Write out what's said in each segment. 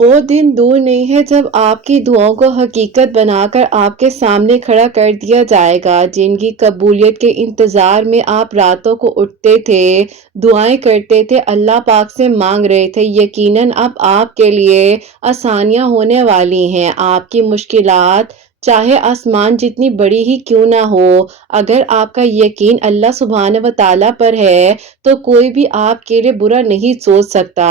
وہ دن دور نہیں ہے جب آپ کی دعاؤں کو حقیقت بنا کر آپ کے سامنے کھڑا کر دیا جائے گا، جن کی قبولیت کے انتظار میں آپ راتوں کو اٹھتے تھے، دعائیں کرتے تھے، اللہ پاک سے مانگ رہے تھے۔ یقیناً اب آپ کے لیے آسانیاں ہونے والی ہیں۔ آپ کی مشکلات چاہے آسمان جتنی بڑی ہی کیوں نہ ہو، اگر آپ کا یقین اللہ سبحانہ و تعالیٰ پر ہے تو کوئی بھی آپ کے لیے برا نہیں سوچ سکتا۔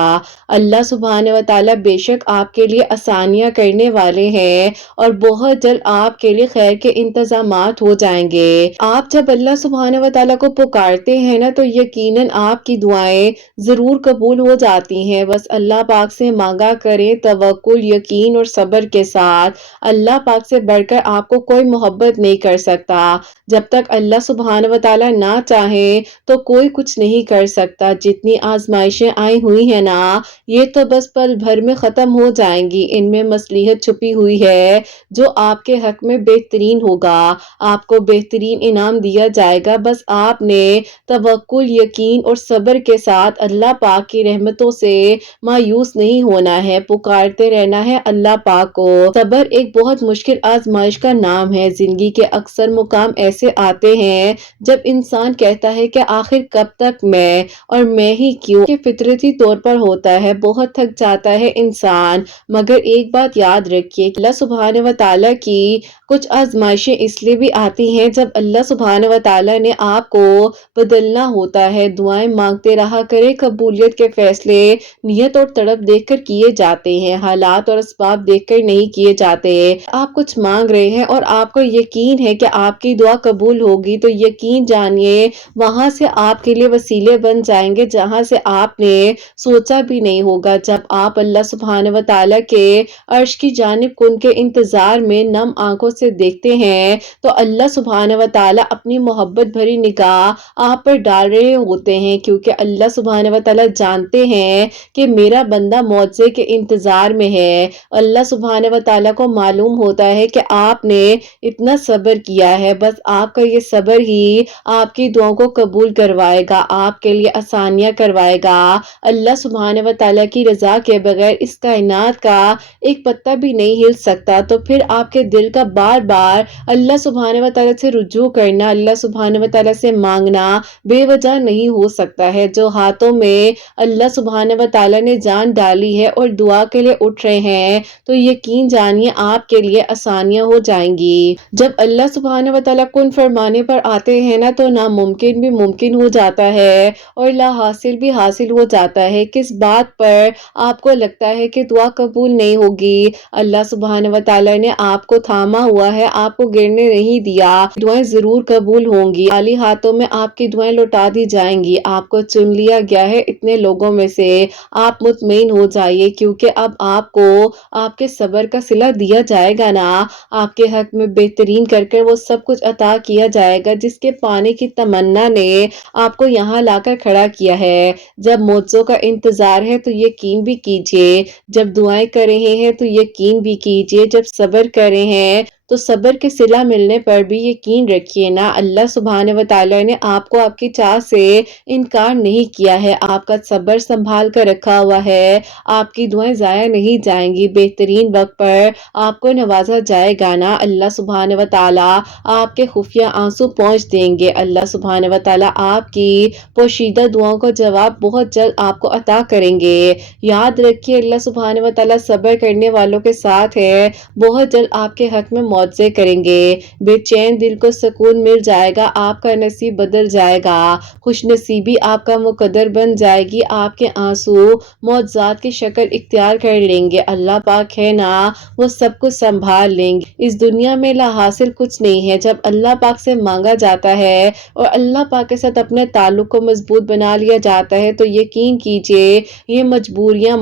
اللہ سبحانہ و تعالیٰ بے شک آپ کے لیے آسانیاں کرنے والے ہیں اور بہت جلد آپ کے لیے خیر کے انتظامات ہو جائیں گے۔ آپ جب اللہ سبحانہ و تعالیٰ کو پکارتے ہیں نا تو یقیناً آپ کی دعائیں ضرور قبول ہو جاتی ہیں۔ بس اللہ پاک سے مانگا کریں توکل، یقین اور صبر کے ساتھ۔ اللہ پاک سے بڑھ کر آپ کو کوئی محبت نہیں کر سکتا۔ جب تک اللہ سبحانہ و تعالیٰ نہ چاہیں تو کوئی کچھ نہیں کر سکتا۔ جتنی آزمائشیں آئی ہوئی ہیں نا، یہ تو بس پل بھر میں ختم ہو جائیں گی۔ ان میں مصلحت چھپی ہوئی ہے جو آپ کے حق میں بہترین ہوگا۔ آپ کو بہترین انعام دیا جائے گا۔ بس آپ نے توکل، یقین اور صبر کے ساتھ اللہ پاک کی رحمتوں سے مایوس نہیں ہونا ہے، پکارتے رہنا ہے اللہ پاک کو۔ صبر ایک بہت مشکل آزمائش کا نام ہے۔ زندگی کے اکثر مقام ایسے آتے ہیں جب انسان کہتا ہے کہ آخر کب تک میں اور میں ہی کیوں، کہ فطرتی طور پر ہوتا ہے، بہت تھک جاتا ہے انسان۔ مگر ایک بات یاد رکھیے کہ اللہ سبحانہ و تعالیٰ کی کچھ آزمائشیں اس لیے بھی آتی ہیں جب اللہ سبحانہ و تعالیٰ نے آپ کو بدلنا ہوتا ہے۔ دعائیں مانگتے رہا کریں، قبولیت کے فیصلے نیت اور تڑپ دیکھ کر کیے جاتے ہیں، حالات اور اسباب دیکھ کر نہیں کیے جاتے۔ آپ کچھ مانگ رہے ہیں اور آپ کو یقین ہے کہ آپ کی دعا قبول ہوگی تو یقین جانیے وہاں سے آپ کے لیے وسیلے بن جائیں گے جہاں سے آپ نے سوچا بھی نہیں ہوگا۔ جب آپ اللہ سبحانہ و تعالیٰ کے عرش کی جانب کن کے انتظار میں نم آنکھوں سے دیکھتے ہیں تو اللہ سبحانہ و تعالیٰ اپنی محبت بھری نگاہ آپ پر ڈال رہے ہوتے ہیں، کیونکہ اللہ سبحانہ و تعالیٰ جانتے ہیں کہ میرا بندہ معجزے کے انتظار میں ہے۔ اللہ سبحانہ و تعالیٰ کو معلوم ہوتا ہے کہ آپ نے اتنا صبر کیا ہے، بس آپ کا یہ صبر ہی آپ کی دعاؤں کو قبول کروائے گا، آپ کے لیے آسانیاں کروائے گا۔ اللہ سبحانہ و تعالیٰ کی رضا کے بغیر اس کائنات کا ایک پتا بھی نہیں ہل سکتا، تو پھر آپ کے دل کا بار بار اللہ سبحانہ و تعالیٰ سے رجوع کرنا، اللہ سبحانہ و تعالیٰ سے مانگنا بے وجہ نہیں ہو سکتا ہے۔ جو ہاتھوں میں اللہ سبحانہ و تعالیٰ نے جان ڈالی ہے اور دعا کے لیے اٹھ رہے ہیں تو یقین جانیے آپ کے لیے آسانیاں ہو جائیں گی۔ جب اللہ سبحانہ و تعالیٰ کن فرمانے پر آتے ہیں نا تو ناممکن بھی ممکن ہو جاتا ہے اور لا حاصل بھی حاصل ہو جاتا ہے۔ کس بات پر آپ کو لگتا ہے کہ دعا قبول نہیں ہوگی، اللہ سبحانہ و تعالیٰ نے آپ کو تھاما ہوا ہے، آپ کو گرنے نہیں دیا، دعائیں ضرور قبول ہوں گی، خالی ہاتھوں میں آپ کی دعائیں لوٹا دی جائیں گی۔ آپ کو چن لیا گیا ہے اتنے لوگوں میں سے، آپ مطمئن ہو جائیے، کیونکہ اب آپ کو آپ کے صبر کا صلہ دیا جائے گا نا، آپ کے حق میں بہترین کر کر وہ سب کچھ عطا کیا جائے گا جس کے پانے کی تمنا نے آپ کو یہاں لا کر کھڑا کیا ہے۔ جب معجزوں کا انتظار ہے تو یقین بھی کیجیے، جب دعائیں کر رہے ہیں تو یقین بھی کیجیے، جب صبر کر رہے ہیں تو صبر کے صلہ ملنے پر بھی یقین رکھیے نا، اللہ سبحانہ و تعالیٰ نے آپ کو آپ کی چاہت سے انکار نہیں کیا ہے، آپ کا صبر سنبھال کر رکھا ہوا ہے، آپ کی دعائیں ضائع نہیں جائیں گی، بہترین وقت پر آپ کو نوازا جائے گا نا۔ اللہ سبحانہ و تعالیٰ آپ کے خفیہ آنسو پہنچ دیں گے، اللہ سبحانہ و تعالیٰ آپ کی پوشیدہ دعاؤں کا جواب بہت جلد آپ کو عطا کریں گے۔ یاد رکھیے اللہ سبحانہ و تعالیٰ صبر کرنے والوں کے ساتھ ہے، بہت جلد آپ کے حق میں معجزے کریں گے، بے چین دل کو سکون مل جائے گا، آپ کا نصیب بدل جائے گا، خوش نصیبی آپ کا مقدر بن جائے گی، آپ کے آنسو معجزات کی شکل اختیار کر لیں گے۔ اللہ پاک ہے نا، وہ سب کچھ سنبھال لیں گے۔ اس دنیا میں لا حاصل کچھ نہیں ہے، جب اللہ پاک سے مانگا جاتا ہے اور اللہ پاک کے ساتھ اپنے تعلق کو مضبوط بنا لیا جاتا ہے تو یقین کیجئے یہ مجبوریاں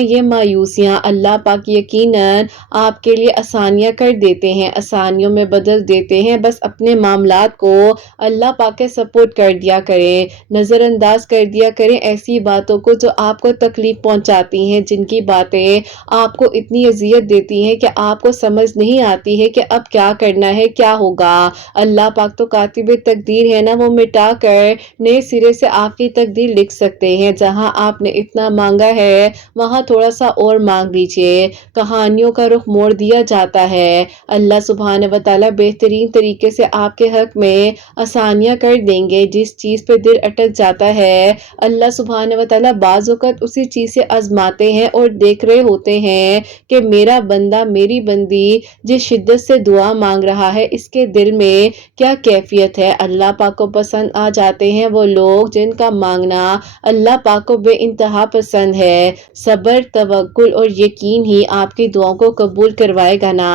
یہ مایوسیاں اللہ پاک یقیناً آپ کے لیے آسان آسانیاں کر دیتے ہیں، آسانیوں میں بدل دیتے ہیں۔ بس اپنے معاملات کو اللہ پاک کے سپورٹ کر دیا کریں، نظر انداز کر دیا کریں ایسی باتوں کو جو آپ کو تکلیف پہنچاتی ہیں، جن کی باتیں آپ کو اتنی اذیت دیتی ہیں کہ آپ کو سمجھ نہیں آتی ہے کہ اب کیا کرنا ہے، کیا ہوگا۔ اللہ پاک تو کاتب تقدیر ہے نا، وہ مٹا کر نئے سرے سے آپ کی تقدیر لکھ سکتے ہیں۔ جہاں آپ نے اتنا مانگا ہے وہاں تھوڑا سا اور مانگ لیجئے، کہانیوں کا رخ موڑ دیا جاتا ہے۔ اللہ سبحانہ و تعالیٰ بہترین طریقے سے آپ کے حق میں آسانیاں کر دیں گے۔ جس چیز پہ دل اٹک جاتا ہے اللہ سبحانہ و تعالیٰ بعض اوقات اسی چیز سے آزماتے ہیں اور دیکھ رہے ہوتے ہیں کہ میرا بندہ، میری بندی جس شدت سے دعا مانگ رہا ہے اس کے دل میں کیا کیفیت ہے۔ اللہ پاک کو پسند آ جاتے ہیں وہ لوگ جن کا مانگنا اللہ پاک کو بے انتہا پسند ہے۔ صبر، توکل اور یقین ہی آپ کی دعاؤں کو قبول کروائے گا نا۔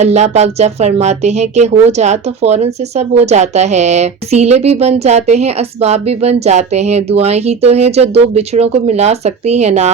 اللہ پاک جب فرماتے ہیں کہ ہو جا تو فوراً سے سب ہو جاتا ہے، وسیلے بھی بن جاتے ہیں، اسباب بھی بن جاتے ہیں۔ دعائیں ہی تو ہیں جو دو بچھڑوں کو ملا سکتی ہیں نا،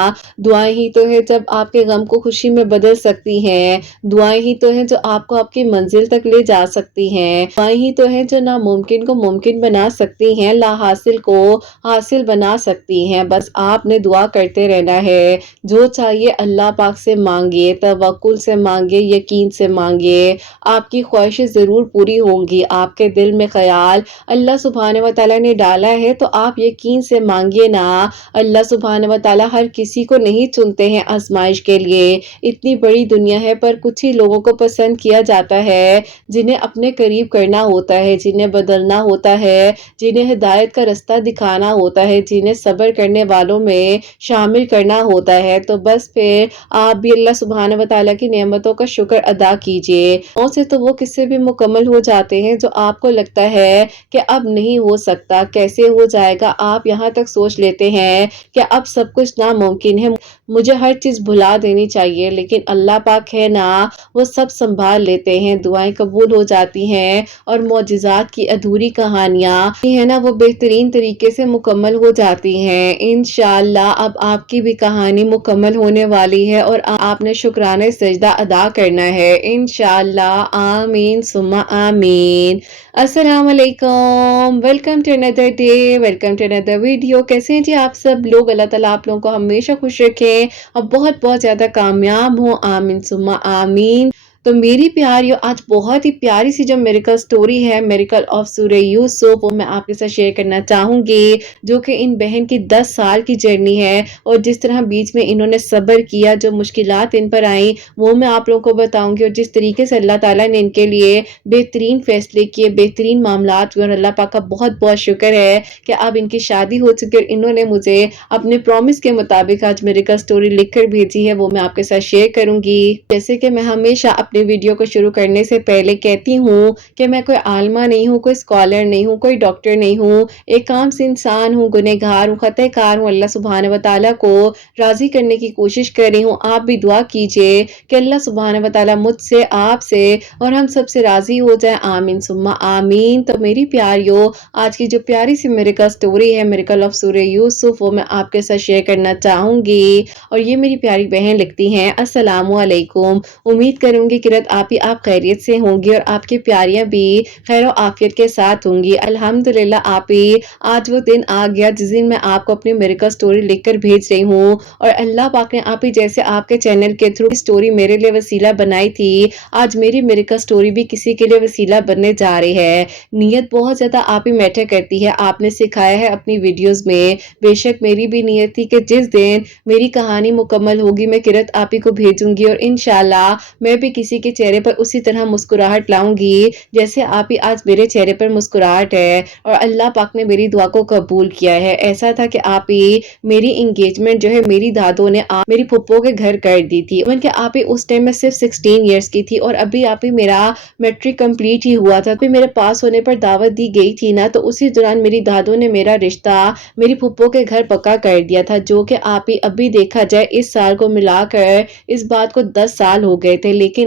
دعائیں ہی تو ہیں جب آپ کے غم کو خوشی میں بدل سکتی ہیں، دعائیں ہی تو ہیں جو آپ کو آپ کی منزل تک لے جا سکتی ہیں، دعائیں ہی تو ہیں جو ناممکن کو ممکن بنا سکتی ہیں، لا حاصل کو حاصل بنا سکتی ہیں۔ بس آپ نے دعا کرتے رہنا ہے، جو چاہیے اللہ پاک سے مانگیے، توکل سے مانگیے، یقین سے مانگیے، آپ کی خواہشیں ضرور پوری ہوں گی۔ آپ کے دل میں خیال اللہ سبحانہ و تعالیٰ نے ڈالا ہے تو آپ یقین سے مانگیے نا۔ اللہ سبحانہ و تعالیٰ ہر کسی کو نہیں چنتے ہیں آزمائش کے لیے، اتنی بڑی دنیا ہے پر کچھ ہی لوگوں کو پسند کیا جاتا ہے جنہیں اپنے قریب کرنا ہوتا ہے، جنہیں بدلنا ہوتا ہے، جنہیں ہدایت کا رستہ دکھانا ہوتا ہے، جنہیں صبر کرنے والوں میں شامل کرنا ہوتا ہے۔ تو بس پھر آپ بھی اللہ سبحانہ و تعالیٰ کی نعمتوں کا شکر ادا کیجئے۔ ان سے تو وہ قصے بھی مکمل ہو جاتے ہیں جو آپ کو لگتا ہے کہ اب نہیں ہو سکتا، کیسے ہو جائے گا، آپ یہاں تک سوچ لیتے ہیں کہ اب سب کچھ ناممکن ہے، مجھے ہر چیز بھلا دینی چاہیے، لیکن اللہ پاک ہے نا، وہ سب سنبھال لیتے ہیں، دعائیں قبول ہو جاتی ہیں اور معجزات کی ادھوری کہانیاں ہے نا وہ بہترین طریقے سے مکمل ہو جاتی ہیں۔ انشاءاللہ اب آپ کی بھی کہانی مکمل ہونے والی ہے اور آپ نے شکرانے سجدہ ادا کرنا ہے انشاءاللہ۔ آمین ثم آمین۔ السلام علیکم، welcome to another day, welcome to another video. کیسے ہیں جی آپ سب لوگ؟ اللہ تعالیٰ آپ لوگوں کو ہمیشہ خوش رکھیں اور بہت بہت زیادہ کامیاب ہوں، آمین ثم آمین۔ تو میری پیاریوں، آج بہت ہی پیاری سی جو میریکل سٹوری ہے، میریکل آف سورہ یوسف، وہ میں آپ کے ساتھ شیئر کرنا چاہوں گی، جو کہ ان بہن کی 10 سال کی جرنی ہے اور جس طرح بیچ میں انہوں نے صبر کیا، جو مشکلات ان پر آئیں وہ میں آپ لوگوں کو بتاؤں گی، اور جس طریقے سے اللہ تعالیٰ نے ان کے لیے بہترین فیصلے کیے، بہترین معاملات ہوئے، اور اللہ پاک کا بہت بہت شکر ہے کہ اب ان کی شادی ہو چکی اور انہوں نے مجھے اپنے پرومس کے مطابق آج میریکل سٹوری لکھ کر بھیجی ہے، وہ میں آپ کے ساتھ شیئر کروں گی۔ جیسے کہ میں ہمیشہ اپنے ویڈیو کو شروع کرنے سے پہلے کہتی ہوں کہ میں کوئی عالمہ نہیں ہوں، کوئی اسکالر نہیں ہوں، کوئی ڈاکٹر نہیں ہوں، ایک عام سے انسان ہوں، گنہگار ہوں، خطا کار ہوں، اللہ سبحانہ و تعالیٰ کو راضی کرنے کی کوشش کر رہی ہوں۔ آپ بھی دعا کیجئے کہ اللہ سبحانہ و تعالیٰ مجھ سے، آپ سے اور ہم سب سے راضی ہو جائے، آمین ثم آمین۔ تو میری پیاریوں، آج کی جو پیاری سی میریکل سٹوری ہے، میریکل آف سورہ یوسف، وہ میں آپ کے ساتھ شیئر کرنا چاہوں گی، اور یہ میری پیاری بہن لکھتی ہیں، السلام علیکم، امید کروں گی کہ آپ خیریت سے ہوں گی اور آپ کی پیاریاں بھی خیر و عافیت کے ساتھ ہوں گی۔ الحمدللہ آپ ہی آج وہ دن آ گیا جس دن میں آپ کو اپنی میریکل سٹوری لکھ کر بھیج رہی ہوں، اور اللہ پاک نے آپ ہی جیسے آپ کے چینل کے تھرو سٹوری میرے لیے وسیلہ بنائی تھی، آج میری میریکل سٹوری بھی کسی کے لیے وسیلہ بننے جا رہی ہے۔ نیت بہت زیادہ آپ ہی میٹر کرتی ہے، آپ نے سکھایا ہے اپنی ویڈیوز میں، بے شک میری بھی نیت تھی کہ جس دن میری کہانی مکمل ہوگی میں قرأت آپ ہی کو بھیجوں گی، اور انشاءاللہ میں بھی کسی کے چہرے پر اسی طرح مسکراہٹ لاؤں گی جیسے آپ ہی آج میرے چہرے پر مسکراہٹ ہے، اور اللہ پاک نے میری دعا کو قبول کیا ہے۔ ایسا تھا کہ آپ ہی میری انگیجمنٹ جو ہے میری دادوں نے میری پھپھو کے گھر کر دی تھی، کہ آپ ہی اس ٹائم میں صرف 16 ایئرس کی تھی، اور ابھی آپ ہی میرا میٹرک کمپلیٹ ہی ہوا تھا، پھر میرے پاس ہونے پر دعوت دی گئی تھی نا، تو اسی دوران میری دادوں نے میرا رشتہ میری پھپھو کے گھر پکا کر دیا تھا، جو کہ آپ ہی ابھی دیکھا جائے اس سال کو ملا کر اس بات کو 10 سال ہو گئے تھے، لیکن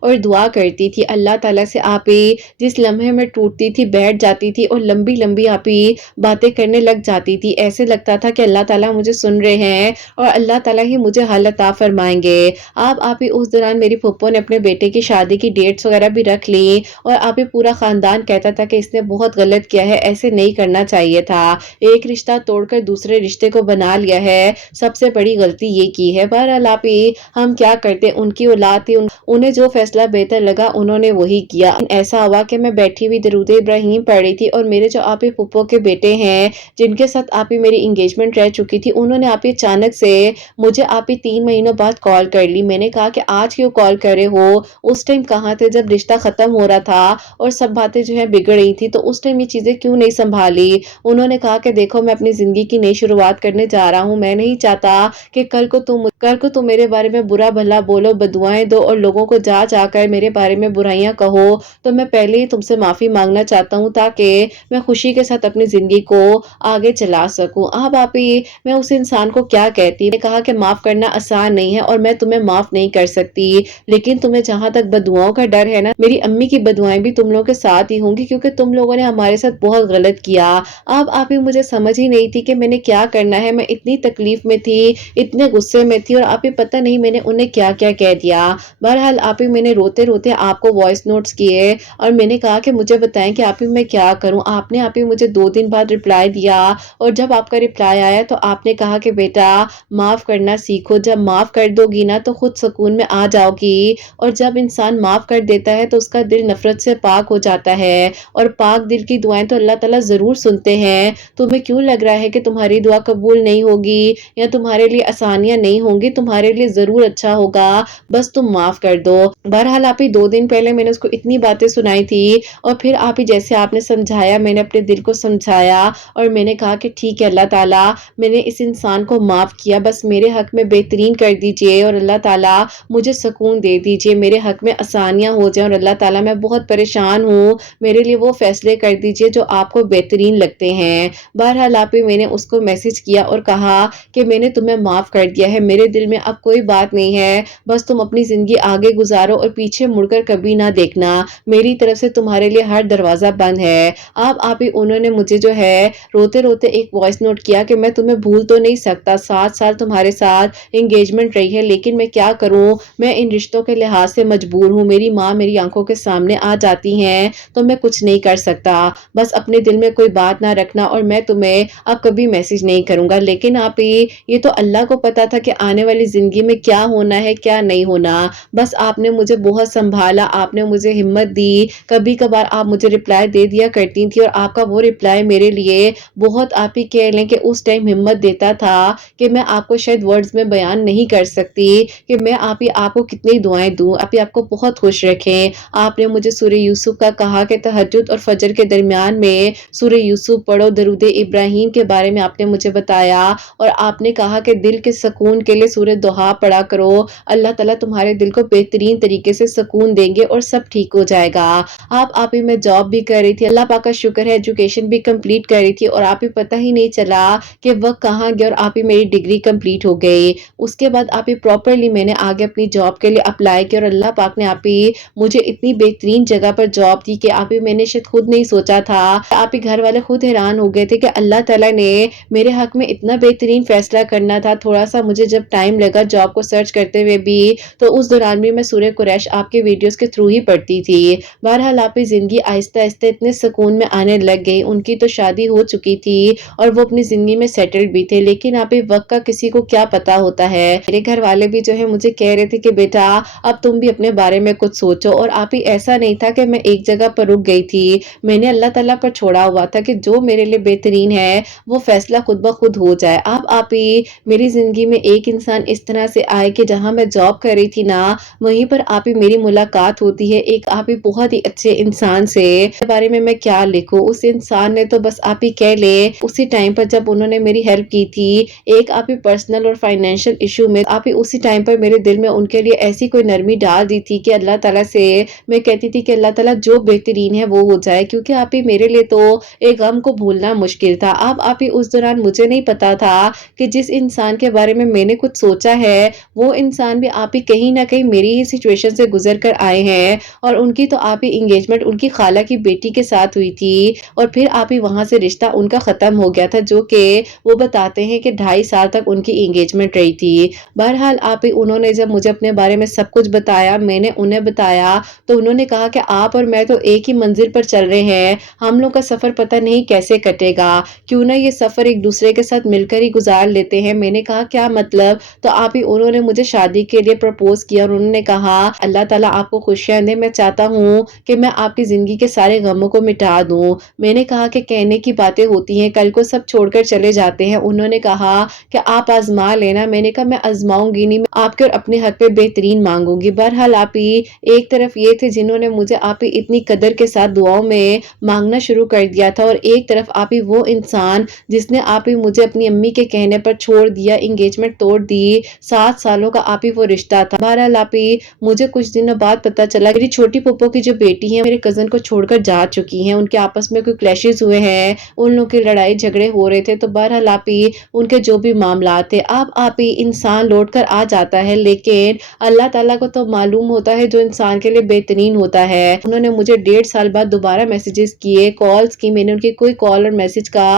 اور دعا کرتی تھی اللہ تعالیٰ سے۔ آپ ہی جس لمحے میں ٹوٹتی تھی بیٹھ جاتی تھی اور لمبی لمبی آپ ہی باتیں کرنے لگ جاتی تھی، ایسے لگتا تھا کہ اللہ تعالیٰ مجھے سن رہے ہیں اور اللہ تعالیٰ ہی مجھے حل عطا فرمائیں گے۔ آپ ہی اس دوران میری پھپھو نے اپنے بیٹے کی شادی کی ڈیٹس وغیرہ بھی رکھ لی اور آپ ہی پورا خاندان کہتا تھا کہ اس نے بہت غلط کیا ہے، ایسے نہیں کرنا چاہیے تھا، ایک رشتہ توڑ کر دوسرے رشتے کو بنا لیا ہے، سب سے بڑی غلطی یہ کی ہے۔ بہرحال آپ ہی ہم کیا کرتے، ان کی اولاد تھی، انہیں جو فیصلہ بہتر لگا انہوں نے وہی کیا۔ ایسا ہوا کہ میں بیٹھی ہوئی درود ابراہیم پڑھ رہی تھی اور میرے جو آپ ہی پھپھو کے بیٹے ہیں جن کے ساتھ آپ ہی میری انگیجمنٹ رہ چکی تھی، انہوں نے آپ ہی اچانک سے مجھے آپ ہی 3 مہینوں بعد کال کر لی۔ میں نے کہا کہ آج کیوں کال کر رہے ہو، اس ٹائم کہاں تھے جب رشتہ ختم ہو رہا تھا اور سب باتیں جو ہے بگڑ رہی تھی، تو اس ٹائم یہ چیزیں کیوں نہیں سنبھالی؟ انہوں نے کہا کہ دیکھو میں اپنی زندگی کی نئی شروعات کرنے جا رہا ہوں، میں نہیں چاہتا کہ کل کو تم میرے بارے میں برا بھلا بولو، بددعائیں دو اور لوگوں کو جا جا کر میرے بارے میں برائیاں کہو، تو میں پہلے ہی تم سے معافی مانگنا چاہتا ہوں تاکہ میں خوشی کے ساتھ اپنی زندگی کو آگے چلا سکوں۔ اب آپ ہی میں اس انسان کو کیا کہتی؟ میں نے کہا کہ معاف کرنا آسان نہیں ہے اور میں تمہیں معاف نہیں کر سکتی، لیکن تمہیں جہاں تک بددعاؤں کا ڈر ہے نا، میری امی کی بددعائیں بھی تم لوگوں کے ساتھ ہی ہوں گی کیونکہ تم لوگوں نے ہمارے ساتھ بہت غلط کیا۔ اب آپ ہی مجھے سمجھ ہی نہیں تھی کہ میں نے کیا کرنا ہے، میں اتنی تکلیف میں تھی، اتنے غصے میں تھی اور آپ ہی پتہ نہیں میں نے انہیں کیا کیا کہہ دیا۔ بہرحال آپ ہی میں نے روتے روتے آپ کو وائس نوٹس کیے اور میں نے کہا کہ مجھے بتائیں کہ آپ ہی میں کیا کروں۔ آپ نے مجھے 2 دن بعد رپلائی دیا اور جب آپ کا رپلائی آیا تو آپ نے کہا کہ بیٹا معاف کرنا سیکھو، جب معاف کر دو گی نا تو خود سکون میں آ جاؤ گی، اور جب انسان معاف کر دیتا ہے تو اس کا دل نفرت سے پاک ہو جاتا ہے اور پاک دل کی دعائیں تو اللہ تعالیٰ ضرور سنتے ہیں۔ تمہیں کیوں لگ رہا ہے کہ تمہاری دعا قبول نہیں ہوگی یا تمہارے لیے آسانیاں نہیں ہوں گی؟ تمہارے لیے ضرور اچھا ہوگا، بس تم معاف کر دو۔ بہرحال آپ ہی 2 دن پہلے میں نے اس کو اتنی باتیں سنائی تھی اور پھر آپ ہی جیسے آپ نے سمجھایا میں نے اپنے دل کو سمجھایا اور میں نے کہا کہ ٹھیک ہے اللہ تعالیٰ میں نے اس انسان کو معاف کیا، بس میرے حق میں بہترین کر دیجئے اور اللہ تعالیٰ مجھے سکون دے دیجئے، میرے حق میں آسانیاں ہو جائیں اور اللہ تعالیٰ میں بہت پریشان ہوں، میرے لیے وہ فیصلے کر دیجئے جو آپ کو بہترین لگتے ہیں۔ بہرحال آپ ہی میں نے اس کو میسج کیا اور کہا کہ میں نے تمہیں معاف کر دیا ہے، میرے دل میں اب کوئی بات نہیں ہے، بس تم اپنی زندگی آگے گزارو اور پیچھے مڑ کر کبھی نہ دیکھنا، میری طرف سے تمہارے لیے ہر دروازہ بند ہے۔ اب آپ ہی انہوں نے مجھے جو ہے روتے روتے ایک وائس نوٹ کیا کہ میں تمہیں بھول تو نہیں سکتا، 7 سال تمہارے ساتھ انگیجمنٹ رہی ہے، لیکن میں کیا کروں، میں ان رشتوں کے لحاظ سے مجبور ہوں، میری ماں میری آنکھوں کے سامنے آ جاتی ہیں تو میں کچھ نہیں کر سکتا، بس اپنے دل میں کوئی بات نہ رکھنا اور میں تمہیں اب کبھی میسج نہیں کروں گا۔ لیکن آپ ہی یہ تو اللہ کو پتا تھا کہ آنے والی زندگی میں کیا ہونا ہے کیا نہیں ہونا، بس آپ نے مجھے بہت سنبھالا، آپ نے مجھے ہمت دی، کبھی کبھار آپ مجھے رپلائی دے دیا کرتی تھی اور آپ کا وہ رپلائی میرے لیے بہت آپ ہی کہہ لیں کہ اس ٹائم ہمت دیتا تھا کہ میں آپ کو شاید ورڈز میں بیان نہیں کر سکتی کہ میں آپ کو کتنی دعائیں دوں، آپ کو بہت خوش رکھیں۔ آپ نے مجھے سورہ یوسف کا کہا کہ تہجد اور فجر کے درمیان میں سورہ یوسف پڑھو، درود ابراہیم کے بارے میں آپ نے مجھے بتایا اور آپ نے کہا کہ دل کے سکون کے لیے سورہ دوحہ پڑھا کرو، اللہ تعالیٰ تمہارے دل کو بہترین طریقے سے سکون دیں گے اور سب ٹھیک ہو جائے گا۔ آپ ہی میں جاب بھی کر رہی تھی، اللہ پاک کا شکر ہے ایجوکیشن بھی کمپلیٹ کر رہی تھی اور آپ ہی پتہ ہی نہیں چلا کہ وقت کہاں گیا اور آپ ہی میری ڈگری کمپلیٹ ہو گئی۔ اس کے بعد آپ ہی پراپرلی میں نے آگے اپنی جاب کے لیے اپلائی کیا اور اللہ پاک نے آپ ہی مجھے اتنی بہترین جگہ پر جاب دی کہ آپ ہی میں نے شاید خود نہیں سوچا تھا، آپ ہی گھر والے خود حیران ہو گئے تھے کہ اللہ تعالیٰ نے میرے حق میں اتنا بہترین فیصلہ کرنا تھا۔ تھوڑا سا مجھے جب ٹائم لگا جاب کو سرچ کرتے ہوئے بھی تو اس دوران بھی میں سورہ قریش آپ کے ویڈیوز کے تھرو ہی پڑھتی تھی۔ بہرحال آپ کی زندگی آہستہ آہستہ اتنے سکون میں آنے لگ گئی، ان کی تو شادی ہو چکی تھی اور وہ اپنی زندگی میں سیٹلڈ بھی تھے، لیکن آپ وقت کا کسی کو کیا پتا ہوتا ہے۔ میرے گھر والے بھی جو ہے مجھے کہہ رہے تھے کہ بیٹا اب تم بھی اپنے بارے میں کچھ سوچو، اور آپ ہی ایسا نہیں تھا کہ میں ایک جگہ پر رک گئی تھی، میں نے اللہ تعالیٰ پر چھوڑا ہوا تھا کہ جو میرے لیے بہترین ہے وہ فیصلہ خود بخود ہو جائے۔ اب آپ ہی میری زندگی میں ایک انسان اس طرح سے آئے کہ جہاں میں جاب کر رہی تھی نا وہیں پر آپ ہی میری ملاقات ہوتی ہے ایک آپ ہی بہت ہی اچھے انسان سے، کے بارے میں کیا لکھوں، اس انسان نے تو بس آپ ہی کہہ لے اسی ٹائم پر جب انہوں نے میری ہیلپ کی تھی ایک آپ ہی پرسنل اور فائنینشل ایشو میں، آپ ہی اسی ٹائم پر میرے دل میں ان کے لیے ایسی کوئی نرمی ڈال دی تھی کہ اللہ تعالیٰ سے میں کہتی تھی کہ اللہ تعالیٰ جو بہترین ہے وہ ہو جائے، کیونکہ آپ ہی میرے لیے تو ایک غم کو بھولنا مشکل تھا۔ اب آپ ہی اس دوران مجھے نہیں پتا تھا کہ جس انسان کے بارے میں نے کچھ سوچا ہے وہ انسان بھی آپ ہی کہیں نہ کہیں میری ہی سچویشن سچویشن سے گزر کر آئے ہیں، اور ان کی تو آپ ہی انگیجمنٹ ان کی خالہ کی بیٹی کے ساتھ ہوئی تھی، اور پھر آپ ہی وہاں سے رشتہ ان کا ختم ہو گیا تھا، جو کہ وہ بتاتے ہیں کہ 2.5 سال تک ان کی انگیجمنٹ رہی تھی۔ بہرحال آپ ہی انہوں نے جب مجھے اپنے بارے میں سب کچھ بتایا، میں نے انہیں بتایا، تو انہوں نے کہا کہ آپ اور میں تو ایک ہی منزل پر چل رہے ہیں، ہم لوگ کا سفر پتہ نہیں کیسے کٹے گا، کیوں نہ یہ سفر ایک دوسرے کے ساتھ مل کر ہی گزار لیتے ہیں۔ میں نے کہا کیا مطلب؟ تو آپ ہی انہوں نے مجھے شادی کے لیے پرپوز کیا، اور انہوں نے کہا اللہ تعالیٰ آپ کو خوشیاں دے، میں چاہتا ہوں کہ میں آپ کی زندگی کے سارے غموں کو مٹا دوں۔ میں نے کہا کہ کہنے کی باتیں ہوتی ہیں، کل کو سب چھوڑ کر چلے جاتے ہیں۔ انہوں نے کہا کہ آپ آزما لینا۔ میں نے کہا میں آزماؤں گی نہیں، میں آپ کے اور اپنے حق پہ بہترین مانگوں گی۔ بہرحال آپ ہی ایک طرف یہ تھے جنہوں نے مجھے آپ ہی اتنی قدر کے ساتھ دعاؤں میں مانگنا شروع کر دیا تھا، اور ایک طرف آپ ہی وہ انسان جس نے آپ ہی مجھے اپنی امی کے کہنے پر چھوڑ دیا، انگیجمنٹ توڑ دی، 7 سالوں کا آپ ہی وہ رشتہ تھا۔ بہرحال آپ ہی مجھے کچھ دنوں بعد پتا چلا میری چھوٹی پھپھو کی جو بیٹی ہے میرے کزن کو چھوڑ کر جا چکی ہیں، ان کے آپس میں کوئی کلیشز ہوئے ہیں، ان لوگوں کی لڑائی جھگڑے ہو رہے تھے، تو بہرحال آپ ہی ان کے جو بھی معاملات تھے، اب آپ ہی انسان لوٹ کر آ جاتا ہے، لیکن اللہ تعالیٰ کو تو معلوم ہوتا ہے جو انسان کے لیے بہترین ہوتا ہے۔ انہوں نے مجھے 1.5 سال بعد دوبارہ میسیجز کیے، کالز کی، میں نے ان کی کوئی کال اور میسج کا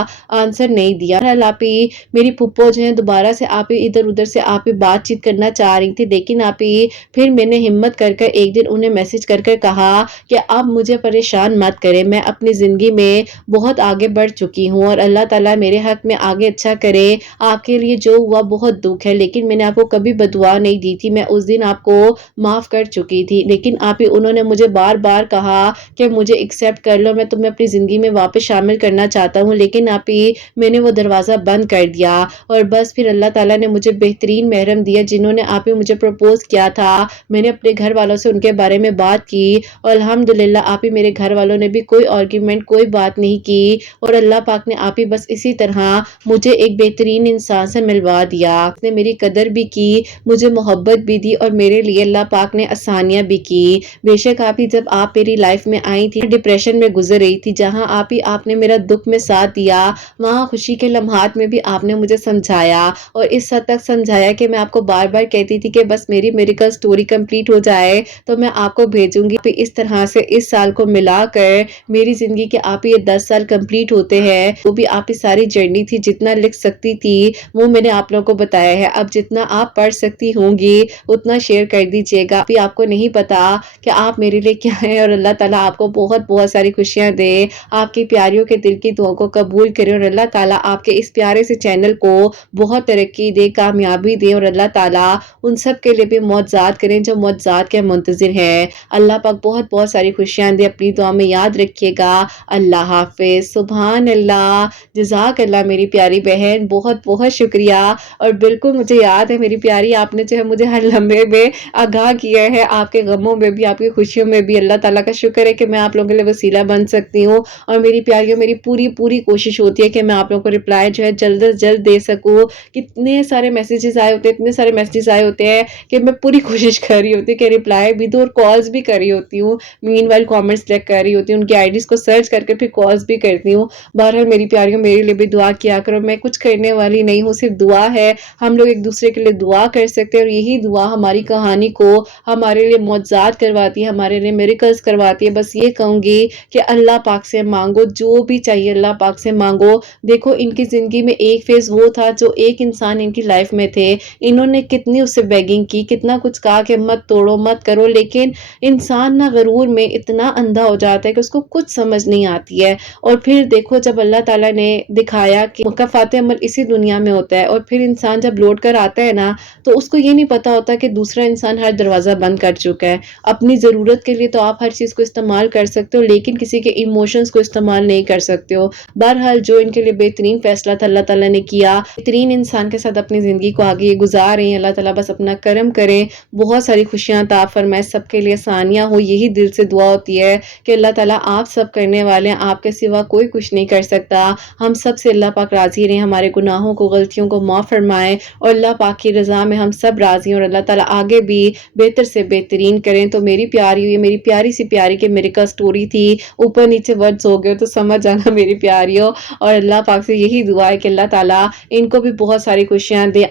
آنسر نہیں دیا۔ بہرحال آپ ہی میری پھپھو جو ہیں دوبارہ سے آپ ہی ادھر ادھر سے آپ ہی بات چیت کرنا چاہ رہی تھی، لیکن آپ ہی پھر میں نے ہمت کر کر ایک دن انہیں میسج کر کر کہا کہ اب مجھے پریشان مت کرے، میں اپنی زندگی میں بہت آگے بڑھ چکی ہوں، اور اللہ تعالیٰ میرے حق میں آگے اچھا کرے، آپ کے لیے جو ہوا بہت دکھ ہے، لیکن میں نے آپ کو کبھی بددعا نہیں دی تھی، میں اس دن آپ کو معاف کر چکی تھی، لیکن آپ ہی انہوں نے مجھے بار بار کہا کہ مجھے ایکسیپٹ کر لو، میں تمہیں اپنی زندگی میں واپس شامل کرنا چاہتا ہوں، لیکن آپ ہی میں نے وہ دروازہ بند کر دیا، اور بس پھر اللہ تعالیٰ نے مجھے بہترین محرم دیا جنہوں نے آپ ہی مجھے پرپوز کیا تھا۔ میں نے اپنے گھر والوں سے ان کے بارے میں بات کی، اور الحمدللہ آپ ہی میرے گھر والوں نے بھی کوئی آرگیومنٹ کوئی بات نہیں کی، اور اللہ پاک نے آپ ہی بس اسی طرح مجھے ایک بہترین انسان سے ملوا دیا۔ اس نے میری قدر بھی کی، مجھے محبت بھی دی، اور میرے لیے اللہ پاک نے آسانیاں بھی کی۔ بے شک آپ ہی جب آپ میری لائف میں آئی تھی، ڈپریشن میں گزر رہی تھی، جہاں آپ نے میرا دکھ میں ساتھ دیا، وہاں خوشی کے لمحات میں بھی آپ نے مجھے سمجھایا، اور اس حد تک سمجھایا کہ میں آپ کو بار بار کہتی تھی کہ بس میری میریکل سٹوری کمپلیٹ ہو جائے تو میں آپ کو بھیجوں گی۔ اس طرح سے اس سال کو ملا کر میری زندگی کے آپ ہی یہ 10 سال کمپلیٹ ہوتے ہیں، وہ بھی آپ ہی ساری جرنی تھی، جتنا لکھ سکتی تھی وہ میں نے آپ لوگوں کو بتایا ہے۔ اب جتنا آپ پڑھ سکتی ہوں گی اتنا شیئر کر دیجیے گا، ابھی آپ کو نہیں پتا کہ آپ میرے لیے کیا ہے، اور اللہ تعالیٰ آپ کو بہت بہت ساری خوشیاں دے، آپ کی پیاریوں کے دل کی دعاؤں کو قبول کرے، اور اللہ تعالیٰ آپ کے اس پیارے سے چینل کو بہت ترقی دے، کامیابی دے، اور اللہ تعالیٰ ان سب کے لیے بھی معجزات کریں جو معجزات کے منتظر ہیں۔ اللہ پاک بہت بہت ساری خوشیاں دے، اپنی دعا میں یاد رکھیے گا۔ اللہ حافظ۔ سبحان اللہ، جزاک اللہ میری پیاری بہن، بہت بہت شکریہ، اور بالکل مجھے یاد ہے میری پیاری، آپ نے جو ہے مجھے ہر لمحے میں آگاہ کیا ہے، آپ کے غموں میں بھی آپ کی خوشیوں میں بھی۔ اللہ تعالیٰ کا شکر ہے کہ میں آپ لوگوں کے لیے وسیلہ بن سکتی ہوں، اور میری پیاریوں میری پوری پوری کوشش ہوتی ہے کہ میں آپ لوگوں کو رپلائی جو ہے جلد از جلد دے سکوں۔ کتنے سارے میسیجز آئے ہوتے ہیں، اتنے سارے میسیجز آئے ہوتے ہیں کہ میں پوری کوشش کر رہی ہوتی ہوں کہ رپلائی بھی دوں، اور کالز بھی کر رہی ہوتی ہوں، مین وائل کامنٹس چیک کر رہی ہوتی ہوں، ان کی آئی ڈیز کو سرچ کر کے پھر کالز بھی کرتی ہوں۔ بہرحال میری پیاریوں میرے لیے بھی دعا کیا کرو، میں کچھ کرنے والی نہیں ہوں، صرف دعا ہے، ہم لوگ ایک دوسرے کے لیے دعا کر سکتے ہیں، اور یہی دعا ہماری کہانی کو ہمارے لیے معجزات کرواتی ہے، ہمارے لیے میریکلز کرواتی ہے۔ بس یہ کہوں گی کہ اللہ پاک سے مانگو، جو بھی چاہیے اللہ پاک سے مانگو۔ دیکھو ان کی زندگی میں ایک فیز وہ تھا جو ایک انسان ان کی لائف میں تھے، انہوں نے کتنی اس سے بیگنگ کی، کتنا کچھ کہا کہ مت توڑو مت کرو، لیکن انسان نہ غرور میں اتنا اندھا ہو جاتا ہے کہ اس کو کچھ سمجھ نہیں آتی ہے، اور پھر دیکھو جب اللہ تعالیٰ نے دکھایا کہ مکافات عمل اسی دنیا میں ہوتا ہے، اور پھر انسان جب لوٹ کر آتا ہے نا تو اس کو یہ نہیں پتا ہوتا کہ دوسرا انسان ہر دروازہ بند کر چکا ہے۔ اپنی ضرورت کے لیے تو آپ ہر چیز کو استعمال کر سکتے ہو، لیکن کسی کے ایموشنز کو استعمال نہیں کر سکتے ہو۔ بہرحال جو ان کے لیے بہترین فیصلہ تھا اللہ تعالیٰ نے کیا، بہترین انسان کے ساتھ اپنی زندگی کو آگے گزار رہے ہیں، اللہ تعالیٰ بس اپنا کرم کرے، بہت ساری خوشیاں عطا فرمائے، سب کے لیے آسانیاں ہو، یہی دل سے دعا ہوتی ہے کہ اللہ تعالیٰ آپ سب کرنے والے ہیں، آپ کے سوا کوئی کچھ نہیں کر سکتا۔ ہم سب سے اللہ پاک راضی رہے، ہمارے گناہوں کو غلطیوں کو معاف فرمائے، اور اللہ پاک کی رضا میں ہم سب راضی ہیں، اور اللہ تعالیٰ آگے بھی بہتر سے بہترین کریں۔ تو میری پیاری، یہ میری پیاری سی پیاری کہ میری کا سٹوری تھی، اوپر نیچے ورڈز ہو گئے تو سمجھ جانا میری پیاریوں، اور اللہ پاک سے یہی دعا ہے کہ اللہ تعالیٰ ان کو بھی بہت ساری خوشیاں دے،